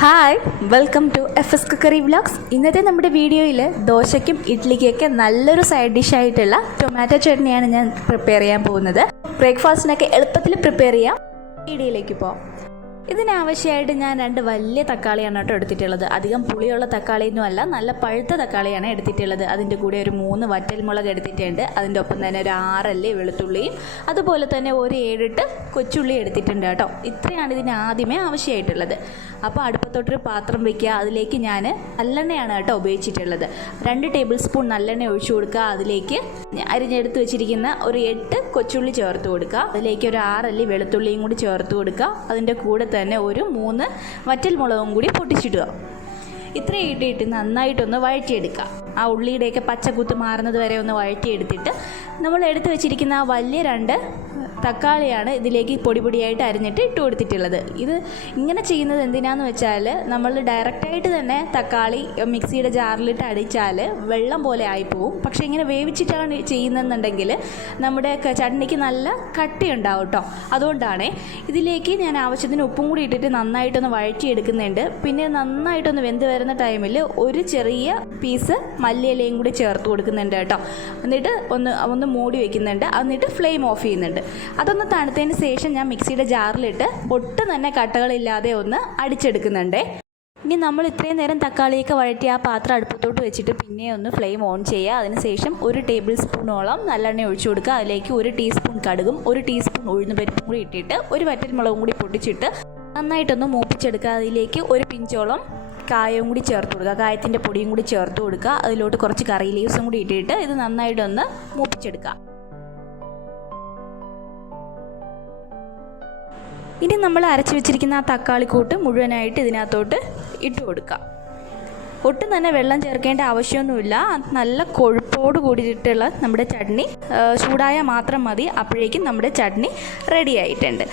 Hi welcome to FS cookery vlogs. ഇന്നത്തെ നമ്മുടെ വീഡിയോയിൽ ദോശയ്ക്കും ഇഡ്ഡലിക്കൊക്കെ നല്ലൊരു സൈഡ് ഡിഷായിട്ടുള്ള ടൊമാറ്റോ ചട്നിയാണ് ഞാൻ പ്രിപ്പയർ ചെയ്യാൻ പോകുന്നത്. ബ്രേക്ക്ഫാസ്റ്റിനൊക്കെ എളുപ്പത്തിൽ പ്രിപ്പയർ ചെയ്യാം. വീഡിയോയിലേക്ക് പോകാം. ഇതിനാവശ്യമായിട്ട് ഞാൻ 2 വലിയ തക്കാളിയാണ് കേട്ടോ എടുത്തിട്ടുള്ളത്. അധികം പുളിയുള്ള തക്കാളിയൊന്നും അല്ല, നല്ല പഴുത്ത തക്കാളിയാണ് എടുത്തിട്ടുള്ളത്. അതിൻ്റെ കൂടെ ഒരു 3 വറ്റൽമുളക് എടുത്തിട്ടുണ്ട്. അതിൻ്റെ ഒപ്പം തന്നെ ഒരു 6 അല്ലി വെളുത്തുള്ളിയും അതുപോലെ തന്നെ ഒരു 7-8 കൊച്ചുള്ളി എടുത്തിട്ടുണ്ട് കേട്ടോ. ഇത്രയാണ് ഇതിന് ആദ്യമേ ആവശ്യമായിട്ടുള്ളത്. അപ്പോൾ അടുപ്പത്തോട്ടൊരു പാത്രം വയ്ക്കുക. അതിലേക്ക് ഞാൻ നല്ലെണ്ണയാണ് കേട്ടോ ഉപയോഗിച്ചിട്ടുള്ളത്. 2 ടേബിൾ സ്പൂൺ നല്ലെണ്ണ ഒഴിച്ചു കൊടുക്കുക. അതിലേക്ക് അരിഞ്ഞെടുത്ത് വെച്ചിരിക്കുന്ന ഒരു 8 കൊച്ചുള്ളി ചേർത്ത് കൊടുക്കുക. അതിലേക്ക് ഒരു 6 അല്ലി വെളുത്തുള്ളിയും കൂടി ചേർത്ത് കൊടുക്കുക. അതിൻ്റെ കൂടെ തന്നെ ഒരു 3 വറ്റൽമുളകും കൂടി പൊട്ടിച്ചിടുക. ഇത്രയും ഇട്ടിട്ട് നന്നായിട്ടൊന്ന് വഴറ്റിയെടുക്കുക. ആ ഉള്ളിയുടെയൊക്കെ പച്ചക്കുത്ത് മാറുന്നത് വരെ ഒന്ന് വഴറ്റിയെടുത്തിട്ട് നമ്മൾ എടുത്ത് വെച്ചിരിക്കുന്ന ആ വലിയ 2 തക്കാളിയാണ് ഇതിലേക്ക് പൊടിയായിട്ട് അരിഞ്ഞിട്ട് ഇട്ട് കൊടുത്തിട്ടുള്ളത്. ഇത് ഇങ്ങനെ ചെയ്യുന്നത് എന്തിനാന്ന് വെച്ചാൽ നമ്മൾ ഡയറക്റ്റായിട്ട് തന്നെ തക്കാളി മിക്സിയുടെ ജാറിലിട്ട് അടിച്ചാൽ വെള്ളം പോലെ ആയിപ്പോവും. പക്ഷേ ഇങ്ങനെ വേവിച്ചിട്ടാണ് ചെയ്യുന്നതെന്നുണ്ടെങ്കിൽ നമ്മുടെ ചട്നിക്ക് നല്ല കട്ടിയുണ്ടാവും കേട്ടോ. അതുകൊണ്ടാണ് ഇതിലേക്ക് ഞാൻ ആവശ്യത്തിന് ഉപ്പും കൂടി ഇട്ടിട്ട് നന്നായിട്ടൊന്ന് വഴറ്റിയെടുക്കുന്നുണ്ട്. പിന്നെ നന്നായിട്ടൊന്ന് വെന്ത് വരുന്ന ടൈമിൽ ഒരു ചെറിയ പീസ് മല്ലിയിലയും കൂടി ചേർത്ത് കൊടുക്കുന്നുണ്ട് കേട്ടോ. എന്നിട്ട് ഒന്ന് മൂടി വയ്ക്കുന്നുണ്ട്. എന്നിട്ട് ഫ്ലെയിം ഓഫ് ചെയ്യുന്നുണ്ട്. അതൊന്ന് തണുത്തതിന് ശേഷം ഞാൻ മിക്സിയുടെ ജാറിലിട്ട് ഒട്ടും തന്നെ കട്ടകളില്ലാതെ ഒന്ന് അടിച്ചെടുക്കുന്നുണ്ട്. ഇനി നമ്മൾ ഇത്രയും നേരം തക്കാളിയൊക്കെ വഴറ്റി ആ പാത്രം അടുപ്പത്തോട്ട് വെച്ചിട്ട് പിന്നെ ഒന്ന് ഫ്ലെയിം ഓൺ ചെയ്യുക. അതിനുശേഷം 1 ടേബിൾ സ്പൂണോളം നല്ലെണ്ണ ഒഴിച്ചു കൊടുക്കുക. അതിലേക്ക് 1 ടീസ്പൂൺ കടുകും 1 ടീസ്പൂൺ ഉഴുന്നുപരിപ്പും കൂടി ഇട്ടിട്ട് ഒരു വറ്റൽമുളകും കൂടി പൊട്ടിച്ചിട്ട് നന്നായിട്ടൊന്ന് മൂപ്പിച്ചെടുക്കുക. അതിലേക്ക് ഒരു പിഞ്ചോളം കായവും കൂടി ചേർത്ത് കൊടുക്കുക. കായത്തിൻ്റെ പൊടിയും കൂടി ചേർത്ത് കൊടുക്കുക. അതിലോട്ട് കുറച്ച് കറി ലീവ്സും കൂടി ഇട്ടിട്ട് ഇത് നന്നായിട്ടൊന്ന് മൂപ്പിച്ചെടുക്കുക. ഇനി നമ്മൾ അരച്ച് വെച്ചിരിക്കുന്ന ആ തക്കാളിക്കൂട്ട് മുഴുവനായിട്ട് ഇതിനകത്തോട്ട് ഇട്ട് കൊടുക്കുക. ഒട്ടും തന്നെ വെള്ളം ചേർക്കേണ്ട ആവശ്യമൊന്നുമില്ല. നല്ല കൊഴുപ്പോട് കൂടിയിട്ടുള്ള നമ്മുടെ ചട്നി ചൂടായാൽ മാത്രം മതി. അപ്പോഴേക്കും നമ്മുടെ ചട്നി റെഡി ആയിട്ടുണ്ട്.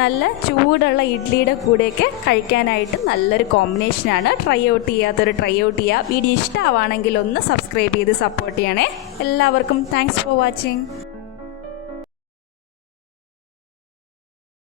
നല്ല ചൂടുള്ള ഇഡ്ഡലിയുടെ കൂടെയൊക്കെ കഴിക്കാനായിട്ട് നല്ലൊരു കോമ്പിനേഷനാണ്. ട്രൈ ഔട്ട് ചെയ്യുക. വീഡിയോ ഇഷ്ടമാവുകയാണെങ്കിൽ ഒന്ന് സബ്സ്ക്രൈബ് ചെയ്ത് സപ്പോർട്ട് ചെയ്യണേ. എല്ലാവർക്കും താങ്ക്സ് ഫോർ വാച്ചിങ്.